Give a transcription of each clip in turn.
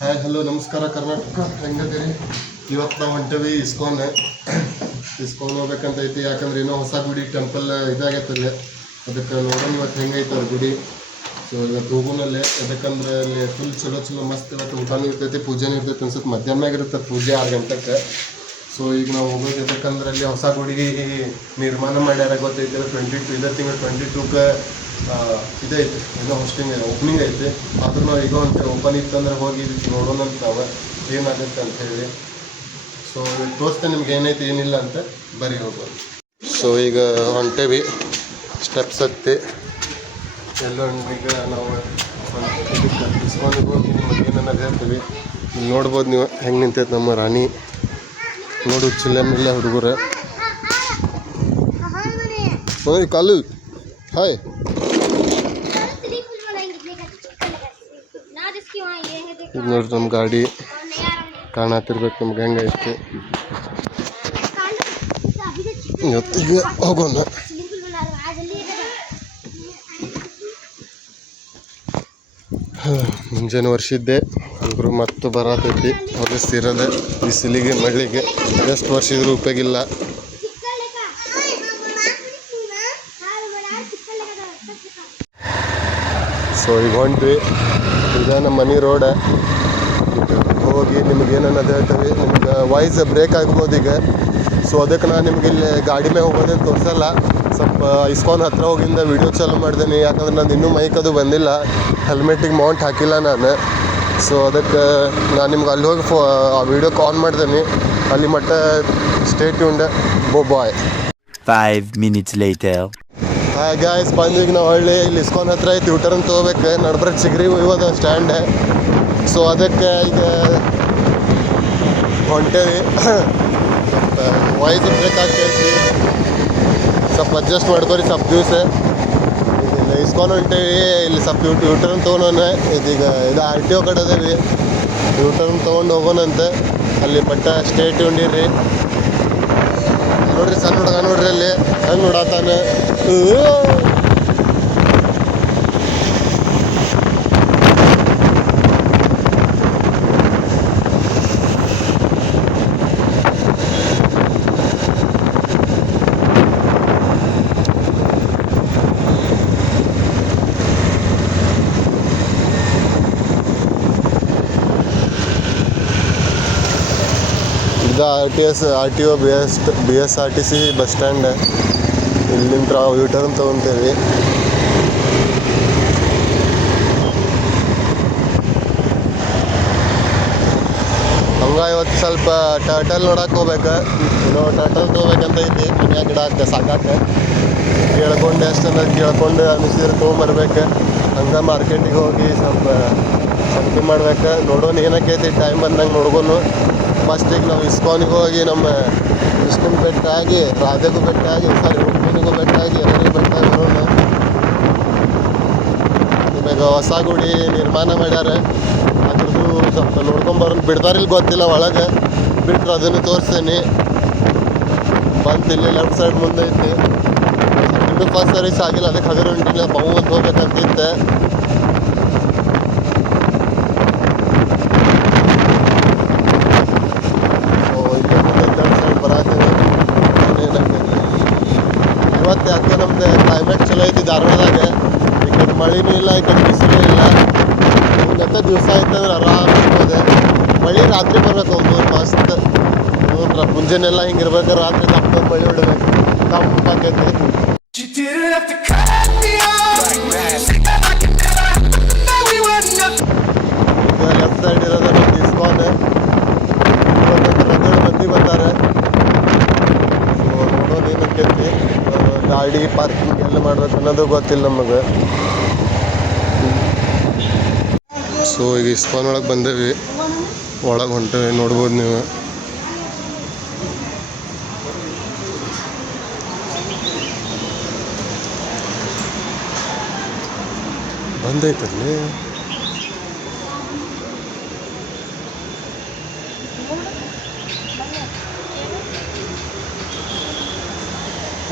Hi hello ನಮಸ್ಕಾರ ಕರ್ನಾಟಕ, ಹೆಂಗದಿರಿ? ಇವತ್ತು ನಾವು ಹೊಂಟೇವಿ ಇಸ್ಕಾನ್ ಹೋಗ್ಬೇಕಂತ ಐತಿ. ಯಾಕಂದ್ರೆ ಇನ್ನೂ ಹೊಸ ಗುಡಿ ಟೆಂಪಲ್ ಇದಾಗೈತಲ್ಲೇ, ಅದಕ್ಕೆ ನೋಡೋಣ ಇವತ್ತು ಹೆಂಗೈತೆ ಅದು ಗುಡಿ. ಸೊ ಇವತ್ತು ಹೋಗೋನಲ್ಲೇ, ಯಾಕಂದ್ರೆ ಅಲ್ಲಿ ಫುಲ್ ಚಲೋ ಮಸ್ತ್. ಇವತ್ತು ಊಟನೂ ಇರ್ತೈತಿ, ಪೂಜೆನೂ ಇರ್ತೈತಿ ಅನ್ಸುತ್ತೆ. ಮಧ್ಯಾಹ್ನ ಇರುತ್ತೆ ಪೂಜೆ 6 ಗಂಟೆಗೆ. ಸೊ ಈಗ ನಾವು ಹೋಗೋದು ಯಾಕಂದ್ರೆ ಅಲ್ಲಿ ಹೊಸ ಗುಡಿ ನಿರ್ಮಾಣ ಮಾಡ್ಯಾರ, ಗೊತ್ತೈತಿ. 22 ಇದೇ ತಿಂಗಳು 22ಕ್ಕೆ ಇದೈತಿ, ಏನೋ ಓಪನಿಂಗ್ ಐತಿ. ಆದ್ರೂ ನಾವು ಈಗ ಹೊಂಟೇವೆ. ಓಪನ್ ಇತ್ತಂದ್ರೆ ಹೋಗಿ ನೋಡೋಣ ಅಂತ ನಾವು ಏನಾಗುತ್ತೆ ಅಂತ ಹೇಳಿ. ಸೊ ತೋರಿಸ್ತೇನೆ ನಿಮ್ಗೆ ಏನೈತಿ ಏನಿಲ್ಲ ಅಂತ, ಬರೀ ಹೋಗೋದು. ಸೊ ಈಗ ಹೊಂಟೇವಿ, ಸ್ಟೆಪ್ಸ್ ಹತ್ತಿ ಎಲ್ಲ. ಈಗ ನಾವು ಇಸ್ಕೊಂಡಿಗೆ ಹೋಗಿ ನಿಮಗೆ ಏನನ್ನೋದು ಹೇಳ್ತೀವಿ. ಇಲ್ಲಿ ನೋಡ್ಬೋದು ನೀವು ಹೆಂಗೆ ನಿಂತೈತೆ ನಮ್ಮ ರಾಣಿ. ನೋಡು ಚಿಲ್ಲಮಿಲ್ಲ ಹುಡುಗರ. ಕಾಲು ಹಾಯ್. ಇದು ನೋಡ್ರಿ ನಮ್ಮ ಗಾಡಿ ಕಾಣತಿರ್ಬೇಕು ನಮ್ಗೆ ಹೆಂಗೈತಿ. ಇವತ್ತಿಗೆ ಹೋಗೋಣ. ಮುಂಜಾನೆ ವರ್ಷಿದ್ದೆ ಅಂದರು ಮತ್ತು ಬರತೈತಿ. ಹೊಲಸಿರೋದೆ ಬಿಸಿಲಿಗೆ ಮಳೆಗೆ ಎಷ್ಟು ವರ್ಷಿದ್ರೂ ಉಪಯೋಗಿಲ್ಲ. ಸೊ ಈಗ ಹೊಂಟ್ವಿ, ಈಗ ನಮ್ಮ ಮನೆ ರೋಡ. ಹೋಗಿ ನಿಮ್ಗೆ ಏನನ್ನೋದು ಹೇಳ್ತೀವಿ. ನಿಮ್ಗೆ ವಾಯ್ಸ್ ಬ್ರೇಕ್ ಆಗ್ಬೋದು ಈಗ. ಸೊ ಅದಕ್ಕೆ ನಾನು ನಿಮ್ಗೆ ಇಲ್ಲಿ ಗಾಡಿ ಮೇಲೆ ಹೋಗೋದೇನು ತೋರಿಸಲ್ಲ. ಸ್ವಲ್ಪ ಇಸ್ಕಾನ್ ಹತ್ರ ಹೋಗಿಂದ ವೀಡಿಯೋ ಚಾಲು ಮಾಡ್ದೇನೆ, ಯಾಕಂದ್ರೆ ನಂದು ಇನ್ನೂ ಮೈಕ್ ಅದು ಬಂದಿಲ್ಲ, ಹೆಲ್ಮೆಟಿಗೆ ಮೌಂಟ್ ಹಾಕಿಲ್ಲ ನಾನು. ಸೊ ಅದಕ್ಕೆ ನಾನು ನಿಮ್ಗೆ ಅಲ್ಲಿ ಹೋಗಿ ಆ ವೀಡಿಯೋಕ್ಕೆ ಆನ್ ಮಾಡ್ದೇನೆ. ಅಲ್ಲಿ ಮಟ್ಟ ಸ್ಟೇ ಟ್ಯೂನ್ಡ್. ಬಾಯ್. 5 minutes later. ಹಾಯ್ ಗಾಯ್ಸ್, ಬಂದ್ವೀಗ ನಾವು ಇಲ್ಲಿ ಇಸ್ಕಾನ್ ಹತ್ರ ಐತಿ. ಯೂಟರ್ನ್ ತೊಗೋಬೇಕು, ನಡ್ಬರ್ಕ್ ಚಿಗ್ರಿ ಹೋಗೋದು ಸ್ಟ್ಯಾಂಡ್. ಸೊ ಅದಕ್ಕೆ ಈಗ ಹೊಂಟೇವಿ. ಸ್ವಲ್ಪ ವಾಯ್ಸ್ ಬ್ರೇಕ್ ಆಗ್ತೈತಿ, ಸ್ವಲ್ಪ ಅಡ್ಜಸ್ಟ್ ಮಾಡ್ಕೊರಿ ಸ್ವಲ್ಪ ದಿವಸ. ಈಗ ಇಸ್ಕಾನ್ ಹೊಂಟೇವಿ, ಇಲ್ಲಿ ಸ್ವಲ್ಪ ಯೂಟರ್ನ್ ತೊಗೊಳೋಣ. ಇದೀಗ ಇದು RTO ಕಡೆ ಅದೇವಿ. ಯೂಟರ್ನ್ ತೊಗೊಂಡು ಹೋಗೋಣಂತೆ. ಅಲ್ಲಿ ಮಟ್ಟ ಸ್ಟೇಟ್ ಉಂಡಿರಿ. ನೋಡ್ರಿ ಸಣ್ಣ ಹುಡುಗ, ನೋಡ್ರಿ ಅಲ್ಲಿ ಹೆಂಗೆ ನೋಡತ್ತಾನೆ. ಇದು RTO BSRTC ಬಸ್ ಸ್ಟ್ಯಾಂಡ್. ಇಲ್ಲಿಂದ ಯೂಟರ್ನ್ ತೊಗೊತೇವಿ. ಹಂಗೆ ಇವತ್ತು ಸ್ವಲ್ಪ ಟರ್ಟಲ್ ನೋಡಕ್ಕೆ ಹೋಗ್ಬೇಕು. ಇನ್ನೂ ಟರ್ಟಲ್ ತೊಗೋಬೇಕಂತ ಐತಿ. ಮನ್ಯಾಗ ಗಿಡ ಸಾಕಾಕೆ ಕೇಳ್ಕೊಂಡು ಎಷ್ಟು ಅನ್ನೋದು ಕೇಳ್ಕೊಂಡು ಅನಿಸಿದ್ರೆ ತೊಗೊಂಬರ್ಬೇಕು. ಹಂಗೆ ಮಾರ್ಕೆಟಿಗೆ ಹೋಗಿ ಸ್ವಲ್ಪ ಶಂಕಿ ಮಾಡ್ಬೇಕು. ನೋಡೋಣ ಏನಕ್ಕೈತಿ, ಟೈಮ್ ಬಂದಂಗೆ ನೋಡ್ಕೊಂಡು. ಫಸ್ಟಿಗೆ ನಾವು ಇಸ್ಕಾನಿಗೆ ಹೋಗಿ ನಮ್ಮ ವಿಷ್ಣು ಬೆಟ್ಟ ಆಗಿ, ರಾಧೆಗೂ ಬೆಟ್ಟ ಆಗಿ, ರುಕ್ಮಿಣಿಗೂ ಬೆಟ್ಟ ಆಗಿ, ಎಲ್ಲರಿಗೂ ಬೆಟ್ಟ ಆಗಿ ಬರೋಣ. ನಿಮಗೆ ಹೊಸ ಗುಡಿ ನಿರ್ಮಾಣ ಮಾಡ್ಯಾರ, ಅದ್ರದ್ದು ಸ್ವಲ್ಪ ನೋಡ್ಕೊಂಬರೋಣ. ಬಿಡ್ದಾರಿಲ್ಲಿ ಗೊತ್ತಿಲ್ಲ, ಒಳಗೆ ಬಿಟ್ರೆ ಅದನ್ನು ತೋರಿಸ್ತೇನೆ. ಬಂತು ಇಲ್ಲಿ ಲೆಫ್ಟ್ ಸೈಡ್ ಮುಂದೆ ಐತಿ. ಇನ್ನೂ ಫಸ್ಟ್ ಸರ್ವಿಸ್ ಆಗಿಲ್ಲ, ಅದಕ್ಕೆ ಹಗರು ಹೊಂಟಿಲ್ಲ. ಬಹುಮಂದು ಹೋಗ್ಬೇಕಂತಿತ್ತೆ. ಇವತ್ತು ಯಾಕೆ ನಮ್ದು ಕ್ಲೈಮೇಟ್ ಚಲೋ ಐತಿ ಧಾರವಾಡದಾಗ. ಈ ಕಡೆ ಮಳೆನೂ ಇಲ್ಲ, ಈ ಕಡೆ ಬಿಸಿಲೂ ಇಲ್ಲ. ಮುಂಗತ್ತೆ ದಿವಸ ಆಯ್ತಂದ್ರೆ ಆರಾಮ ಇರ್ಬೋದು. ಮಳೆ ರಾತ್ರಿ ಬರ್ಬೇಕು, 1 ಮಸ್ತ್. ಮುಂಜಾನೆಲ್ಲ ಹಿಂಗಿರ್ಬೇಕು, ರಾತ್ರಿ ತಪ್ಪು ಮಳೆ ಹೊಡ್ಬೇಕು, ತಂಪಾಕೈತಿ. ಈಗ ಲೆಫ್ಟ್ ಸೈಡ್ ಇರೋದು ನಮ್ದು ಇಸ್ಕಾನ್. ರಗಡ್ ಮಂದಿ ಬರ್ತಾರೆ. ನೋಡೋದು ಏನಕ್ಕೈತಿ, ಗಾಡಿ ಪಾರ್ಕಿಂಗ್ ಎಲ್ಲ ಮಾಡ್ಬೇಕು ಅನ್ನೋದು ಗೊತ್ತಿಲ್ಲ ನಮಗೆ. ಸೊ ಈಗ ಇಸ್ಕಾನ್ ಒಳಗೆ ಬಂದೇವಿ, ಒಳಗೆ ಹೊಂಟೇವಿ. ನೋಡ್ಬೋದು ನೀವು. ಬಂದೈತಲ್ಲಿ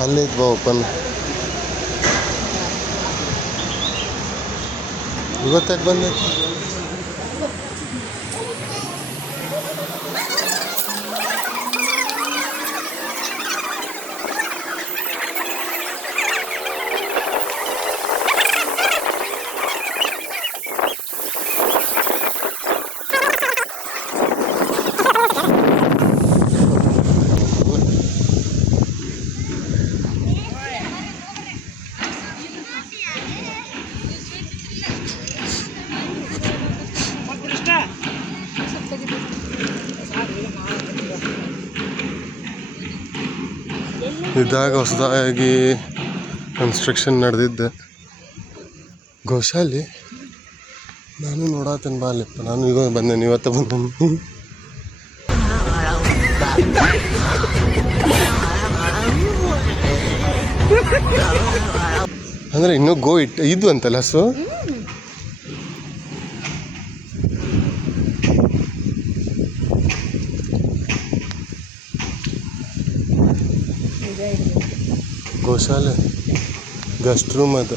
ಅಲ್ಲೈತ್ ಬಾ ಓಪನ್. ಇವತ್ತಾಕೆ ಬಂದೈತಿ? ಇದಾಗ ಹೊಸದಾಗಿ ಕನ್ಸ್ಟ್ರಕ್ಷನ್ ನಡೆದಿದ್ದೆ ಗೋಶಾಲೆ. ನಾನು ನೋಡತ್ತೇನೆ ಬಾಲಿಪ್ಪ, ನಾನು ಈಗ ಬಂದೇನೆ, ಇವತ್ತು ಬಂದೇನೆ. ಅಂದ್ರೆ ಇನ್ನೂ ಇದು ಅಂತಲ್ಲ ಸೊ ಗೋಶಾಲೆ ಗೆಸ್ಟ್ ರೂಮ್ ಅದು.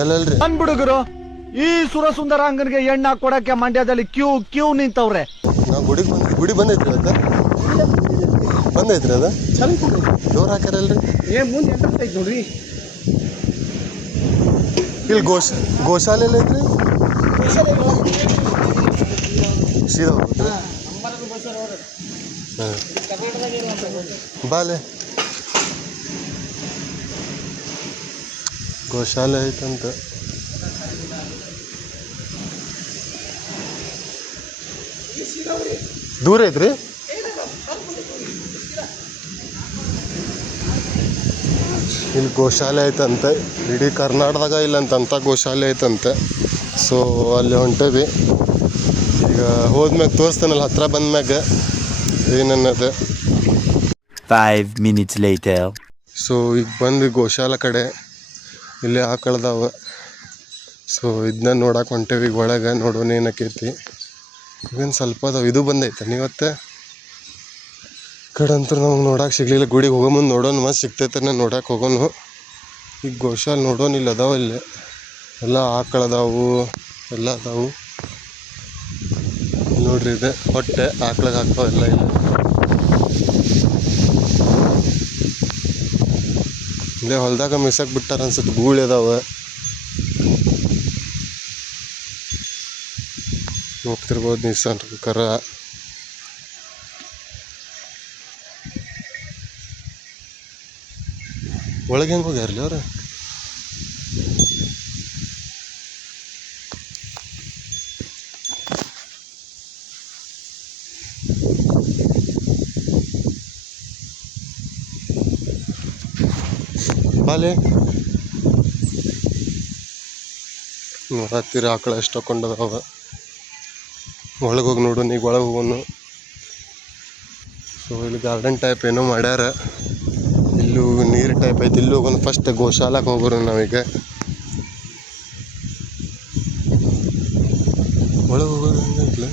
ಅಲ್ಲಲ್ರಿ ಹುಡುಗರು ಈ ಸುರಸುಂದರಾಂಗನ್ಗೆ ಎಣ್ಣೆ ಕೊಡಕ್ಕೆ ಮಂಡ್ಯದಲ್ಲಿ ಕ್ಯೂ ನಿಂತವ್ರೆ. ನಾವು ಗುಡಿ ಬಂದೈತ್ರಿ ಅದ ಬಂದೈತ್ರಿ ಅದ ಡೋರ್ ಹಾಕ್ಯಾರಲ್ರಿ. ಮುಂದೆ ಎಂಟ್ರೆನ್ಸ್ ಐತಿ ನೋಡ್ರಿ. ಇಲ್ಲಿ ಗೋಶಾಲೆ ಎಲ್ಲ ಐತ್ರಿ. ಸೀದಾ ಹೋಗ್ಬೇಕ್ರಿ. ಬಾಲೆ ಗೋಶಾಲೆ ಐತಂತ. ದೂರ ಐತ್ರಿ. ಇಲ್ಲಿ ಗೋಶಾಲೆ ಐತಂತೆ. ಇಡೀ ಕರ್ನಾಟಕದಾಗ ಇಲ್ಲಂತ ಗೋಶಾಲೆ ಐತಂತೆ. ಸೊ ಅಲ್ಲಿ ಹೊಂಟೇವಿ ಈಗ. ಹೋದ್ಮ್ಯಾಗ ತೋರಿಸ್ತಾನಲ್ಲ, ಹತ್ರ ಬಂದ್ಮ್ಯಾಗ ಏನನ್ನದು. 5 minutes later. ಸೊ ಈಗ ಬಂದು ಗೋಶಾಲ ಕಡೆ ಇಲ್ಲೇ ಆಕಳದಾವ. ಸೊ ಇದನ್ನ ನೋಡಕ್ಕೆ ಹೊಂಟೇವಿ. ಈಗ ಒಳಗೆ ನೋಡೋಣ ಏನಕ್ಕೈತಿ. ಇವೇನು ಸ್ವಲ್ಪ ಅದಾವ. ಇದು ಬಂದೈತೆ ಇವತ್ತು ಕಡೆ ಅಂತೂ ನಮ್ಗೆ ನೋಡಕ್ಕೆ ಸಿಗ್ಲಿಲ್ಲ. ಗುಡಿಗೆ ಹೋಗೋ ಮುಂದೆ ನೋಡೋಣ, ಮಸ್ತ್ ಸಿಗ್ತೈತೆ ನೋಡಕ್ಕೆ ಹೋಗೋನು. ಈಗ ಗೋಶಾಲ ನೋಡೋಣ. ಇಲ್ಲಿ ಅದಾವ, ಇಲ್ಲಿ ಎಲ್ಲ ಆಕಳದಾವು, ಎಲ್ಲ ಅದಾವು ನೋಡ್ರಿ. ಇದೆ ಹೊಟ್ಟೆ ಆಕಳಿಗೆ ಹಾಕ್ತಾವ ಎಲ್ಲ. ಇಲ್ಲ ಇಲ್ಲೇ ಹೊಲ್ದಾಗ ಮಿಸಕ್ಕೆ ಬಿಟ್ಟಾರ ಅನ್ಸುತ್ತೆ. ಗೂಳಿ ಅದಾವ, ಹೋಗ್ತಿರ್ಬೋದು ನಿಸನ್ ಕರ. ಒಳಗೆ ಹೆಂಗೆ ಹೋಗ್ಯಾರಲಿ ಅವ್ರ. ಬಾಲೆ ನೋಡತ್ತೀರಿ ಆಕಳ ಎಷ್ಟು ಹಾಕೊಂಡದಾವ. ಒಳಗೆ ಹೋಗಿ ನೋಡೋಣ. ಈಗ ಒಳಗೆ ಹೋಗೋನು. ಸೊ ಇಲ್ಲಿ ಗಾರ್ಡನ್ ಟೈಪ್ ಏನೋ ಮಾಡ್ಯಾರ. ಇಲ್ಲೂ ನೀರು ಟೈಪ್ ಐತಿ. ಇಲ್ಲಿ ಹೋಗೋಣ. ಫಸ್ಟ್ ಗೋಶಾಲಕ್ಕೆ ಹೋಗೋರು ನಾವೀಗ. ಒಳಗೆ ಹೋಗೋದು ಹೆಂಗೈತ್ಲ.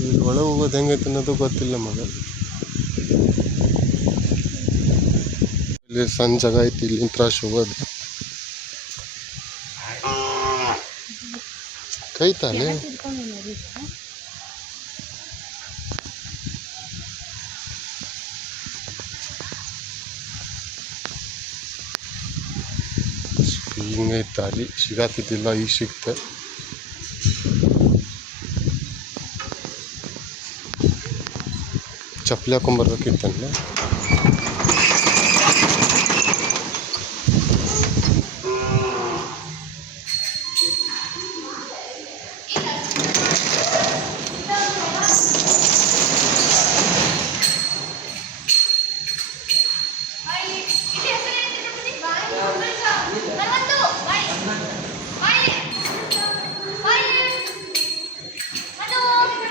ಇಲ್ಲಿ ಒಳಗೆ ಹೋಗೋದು ಹೆಂಗೈತೆ ಅನ್ನೋದು ಗೊತ್ತಿಲ್ಲ ಮಗ. ಇಲ್ಲಿ ಸಣ್ಣ ಜಾಗ ಐತಿ, ಇಲ್ಲಿಂದ ತ್ರಾಸ್ ಹೋಗೋದು. ಕೈತಾಲೆ ಹಿಂಗೈತೆ. ಅಲ್ಲಿ ಸಿಗತ್ತಿದ್ದಿಲ್ಲ, ಈಗ ಸಿಗ್ತೆ. ಚಪ್ಪಲಿ ಹಾಕೊಂಬರ್ಬೇಕಿತ್ತಲ್ಲ.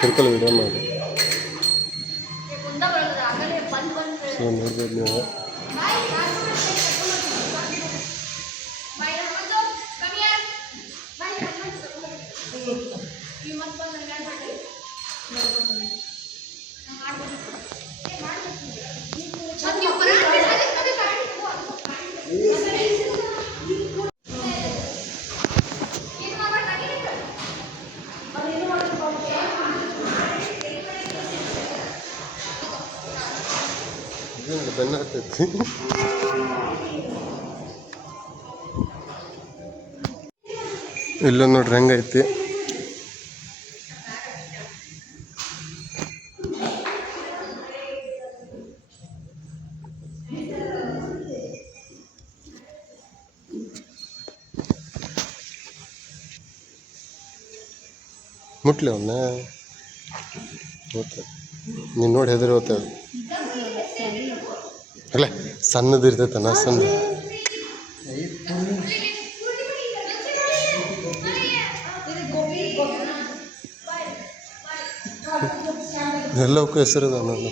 ತಿರ್ಕಲ್ ವಿಡಿಯೋ ಮಾಡಿ. ಸೊ ನೋಡ್ಬೋದು ನೀವು. ಬೆನ್ನ ಹತ್ತೈತಿ. ಇಲ್ಲ ನೋಡ್ರಿ ಹೆಂಗೈತಿ. ಮುಟ್ಲಿ ಅವನ್ನ ಓದ್ತದೆ ನೀನು ನೋಡಿ ಹೆದರಿ ಓದ್ತದೆ ಅಲ್ಲ ಸಣ್ಣದು ಇರ್ತೈತನ ಸಣ್ಣ ಎಲ್ಲವಕ್ಕೂ ಹೆಸರಿದ ನಾನು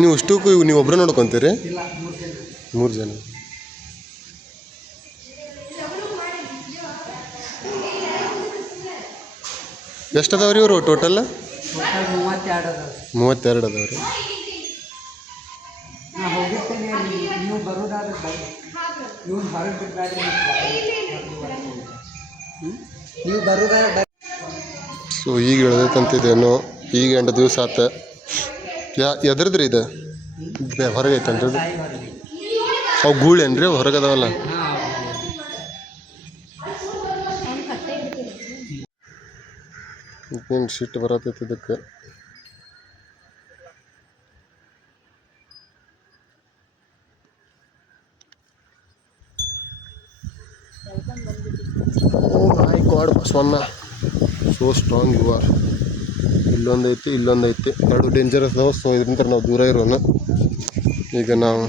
ನೀವು ಅಷ್ಟಕ್ಕೂ ನೀವು ಒಬ್ಬರೇ ನೋಡ್ಕೊತೀರಿ 3 ಜನ ಎಷ್ಟು ಅದಾವ್ರಿ ಇವರು ಟೋಟಲ್ 32 ಅದಾವ್ರಿ ಸೊ ಈಗ ಇಳ್ದೈತಂತಿದ್ದೇನೋ ಈಗ 8 ದಿವಸ ಆತ ಎದ್ರದ್ರಿ ಇದು ಹೊರಗೆ ಐತನ್ರಿ ಅವು ಗೂಳೇನ್ರಿ ಅವು ಹೊರಗದಾವಲ್ಲ ಏನು ಸಿಟ್ಟು ಬರತೈತಿ ಇದಕ್ಕೆ oh my god Basavanna so strong you are ಇಲ್ಲೊಂದೈತಿ 2 ಡೇಂಜರಸ್ ಅದಾವ ಸೊ ಇದರಿಂದ ನಾವು ದೂರ ಇರೋಣ ಈಗ ನಾವು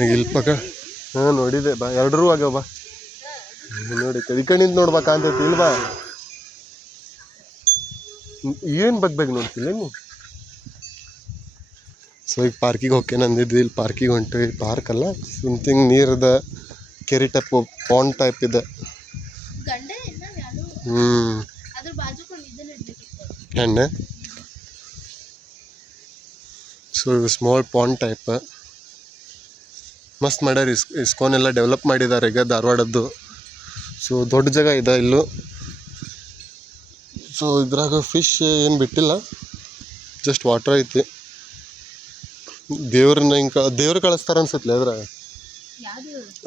ಈಗ ಇಲ್ಲಿ ಪಕ್ಕ ಹಾಂ ನೋಡಿದೆ ಬಾ 2 ಆಗ್ಯಾವ ಬಾ ನೋಡಿ ಈ ಕಡೆ ನಿಂತು ನೋಡ್ಬೇಕಾ ಅಂತೈತಿ ಇಲ್ಲಿ ಬಾ ಏನು ಬಗ್ಗೆ ನೋಡ್ತಿಲ್ಲ ನೀವು ಸೊ ಈಗ ಪಾರ್ಕಿಗೆ ಹೋಗ್ಕೆ ಅಂದಿದ್ವಿ ಇಲ್ಲಿ ಪಾರ್ಕಿಗೆ ಹೊಂಟಿವಿ ಪಾರ್ಕ್ ಅಲ್ಲ ಸಮಥಿಂಗ್ ನೀರದ ಕೆರೆ ಟೈಪ್ ಪಾಂಡ್ ಟೈಪ್ ಇದೆ ಎಣ್ಣೆ ಸೊ ಇದು ಸ್ಮಾಲ್ ಪಾಂಡ್ ಟೈಪ್ ಮಸ್ತ್ ಮಾಡ್ಯಾರ ಇಸ್ಕಾನ್ ಎಲ್ಲ ಡೆವಲಪ್ ಮಾಡಿದ್ದಾರೆ ಈಗ ಧಾರವಾಡದ್ದು ಸೊ ದೊಡ್ಡ ಜಾಗ ಇದೆ ಇಲ್ಲೂ ಸೊ ಇದ್ರಾಗ ಫಿಶ್ ಏನು ಬಿಟ್ಟಿಲ್ಲ ಜಸ್ಟ್ ವಾಟರ್ ಐತಿ ದೇವ್ರನ್ನ ಹಿಂಗೆ ದೇವ್ರು ಕಳಿಸ್ತಾರ ಅನ್ಸತ್ಲೆ ಅದ್ರಾಗ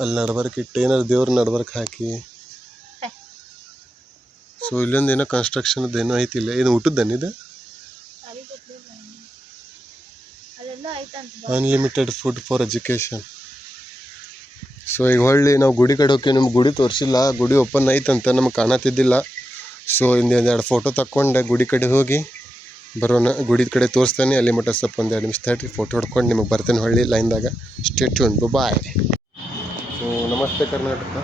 ಅಲ್ಲಿ ನಡ್ಬರ್ಕ್ ಇಟ್ಟು ಏನಾರು ದೇವ್ರ ನಡ್ಬರ್ಕ್ ಹಾಕಿ ಸೊ ಇಲ್ಲೊಂದು ಏನೋ ಕನ್ಸ್ಟ್ರಕ್ಷನ್ದು ಏನೋ ಐತಿ ಇಲ್ಲ ಇದು ಊಟದ್ದೇನು ಇದು unlimited food for education so ಈಗ ಹೊಳ್ಳಿ ನಾವು ಗುಡಿ ಕಡೆ ಹೋಗಿ ನಿಮ್ಗೆ ಗುಡಿ ತೋರಿಸಿಲ್ಲ ಗುಡಿ ಓಪನ್ ಐತಂತ ನಮ್ಗೆ ಕಾಣತಿದ್ದಿಲ್ಲ ಸೊ ಇನ್ನೊಂದು 2 ಫೋಟೋ ತಕ್ಕೊಂಡೆ ಗುಡಿ ಕಡೆ ಹೋಗಿ ಬರೋಣ ಗುಡಿ ಕಡೆ ತೋರಿಸ್ತೇನೆ ಅಲ್ಲಿ ಮಟ್ಟ ಸ್ವಲ್ಪ ಒಂದು 2 ನಿಮಿಷ ತಟ್ಟಿ ಫೋಟೋ ಹೊಡ್ಕೊಂಡು ನಿಮಗೆ ಬರ್ತೇನೆ ಹೊಳ್ಳಿ ಲೈನ್ದಾಗ ಸ್ಟೇ ಟ್ಯೂನ್ ಬಾಯ್ ಸೊ ನಮಸ್ತೆ ಕರ್ನಾಟಕ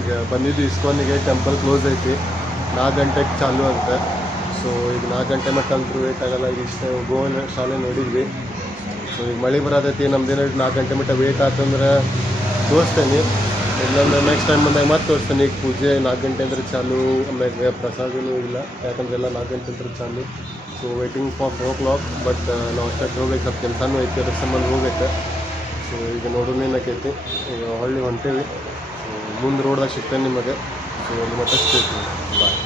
ಈಗ ಬಂದಿದ್ದು ಇಸ್ಕಾನಿಗೆ ಟೆಂಪಲ್ ಕ್ಲೋಸ್ ಐತಿ 4 ಗಂಟೆಗೆ ಚಾಲು ಅಂತ ಸೊ ಈಗ 4 ಗಂಟೆ ಮಟ್ಟ ಅಂತೂ ವೇಟ್ ಆಗಲ್ಲ ಈಗ ಇಷ್ಟು ಗೋಲ್ ಶಾಲೆ ನೋಡಿದ್ವಿ ಸೊ ಈಗ ಮಳೆ ಬರೋದೈತಿ ನಮ್ದೇನೋ 4 ಗಂಟೆ ಮಟ್ಟ ವೇಟ್ ಆತಂದ್ರೆ ತೋರಿಸ್ತೇನೆ ಇಲ್ಲಾಂದ್ರೆ ನೆಕ್ಸ್ಟ್ ಟೈಮ್ ಬಂದಾಗ ಮತ್ತೆ ತೋರಿಸ್ತೇನೆ ಈಗ ಪೂಜೆ 4 ಗಂಟೆ ಅಂದ್ರೆ ಚಾಲು ಆಮೇಲೆ ಪ್ರಸಾದನೂ ಇಲ್ಲ ಯಾಕಂದ್ರೆ ಎಲ್ಲ 4 ಗಂಟೆ ಅಂದ್ರೆ ಚಾಲು so waiting for 4 o'clock but ನಾವು ಅಷ್ಟಕ್ಕೆ ಹೋಗ್ಬೇಕು ಸ್ವಲ್ಪ ಕೆಲಸನೂ ಐತಿ ಅದ್ರ ಸಂಬಂಧ ಹೋಗ್ಬೇಕು ಸೊ ಈಗ ನೋಡೋಣ ಏನಕ್ಕೈತಿ ಈಗ ಹೊಳ್ಳಿ ಹೊಂಟೇವಿ ಸೊ ಮುಂದೆ ರೋಡ್ದಾಗ ಸಿಗ್ತೇನೆ ನಿಮಗೆ. ಸೊ ಅಲ್ಲಿ ಮಟ್ಟ ಬಾಯ್.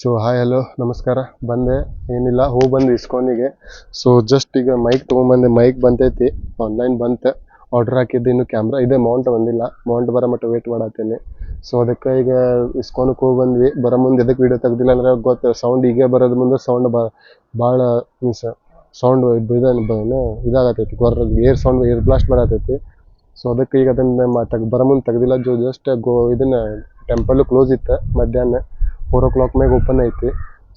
ಸೊ ಹಾಯ್ ಹಲೋ ನಮಸ್ಕಾರ. ಬಂದೆ ಏನಿಲ್ಲ ಹೋಗಿ ಬಂದು ಇಸ್ಕಾನಿಗೆ. ಸೊ ಜಸ್ಟ್ ಈಗ ಮೈಕ್ ತೊಗೊಂಬಂದೆ. ಮೈಕ್ ಬಂತೈತಿ, ಆನ್ಲೈನ್ ಬಂತು. ಆರ್ಡ್ರ್ ಹಾಕಿದ್ದು ಇನ್ನು ಕ್ಯಾಮ್ರಾ ಇದೆ, ಮೌಂಟ್ ಬಂದಿಲ್ಲ. ಮೌಂಟ್ ಬರೋ ಮಟ್ಟ ವೇಟ್ ಮಾಡತ್ತೇನೆ. ಸೊ ಅದಕ್ಕೆ ಈಗ ಇಸ್ಕಾನಕ್ಕೆ ಹೋಗಿ ಬಂದ್ವಿ. ಬರೋ ಮುಂದೆ ಎದಕ್ಕೆ ವೀಡಿಯೋ ತೆಗ್ದಿಲ್ಲ ಅಂದ್ರೆ ಗೊತ್ತು, ಸೌಂಡ್ ಈಗ ಬರೋದು ಮುಂದೆ ಸೌಂಡ್ ಭಾಳ ಮೀನ್ಸ್ ಸೌಂಡ್ ಇದಾಗತೈತಿ, ಏರ್ ಸೌಂಡ್, ಏರ್ ಬ್ಲಾಸ್ಟ್ ಬರತೈತಿ. ಸೊ ಅದಕ್ಕೆ ಈಗ ಅದನ್ನು ಬರೋ ಮುಂದೆ ತೆಗ್ದಿಲ್ಲ. ಜಸ್ಟ್ ಇದನ್ನು ಟೆಂಪಲ್ಲು ಕ್ಲೋಸ್ ಇತ್ತು ಮಧ್ಯಾಹ್ನ 4 o'clock ಮ್ಯಾಗ ಓಪನ್ ಐತಿ.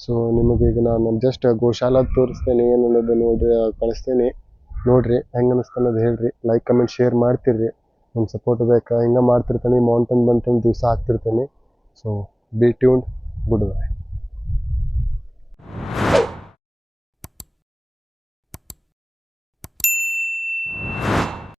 ಸೊ ನಿಮಗೆ ಈಗ ನಾನು ಜಸ್ಟ್ ಗೋಶಾಲ ತೋರಿಸ್ತೇನೆ, ಏನು ಅನ್ನೋದು ನೋಡ್ರಿ, ಕಳಿಸ್ತೇನೆ. ನೋಡಿರಿ ಹೆಂಗೆ ಅನ್ನಿಸ್ತು ಅನ್ನೋದು ಹೇಳ್ರಿ. ಲೈಕ್ ಕಮೆಂಟ್ ಶೇರ್ ಮಾಡ್ತಿರ್ರಿ, ನಮ್ಮ ಸಪೋರ್ಟ್ ಬೇಕಾ. ಹಿಂಗೆ ಮಾಡ್ತಿರ್ತೀನಿ, ಮೌಂಟೇನ್ ಬಂತಂದು ದಿವಸ ಹಾಕ್ತಿರ್ತೀನಿ. So be tuned. Good by.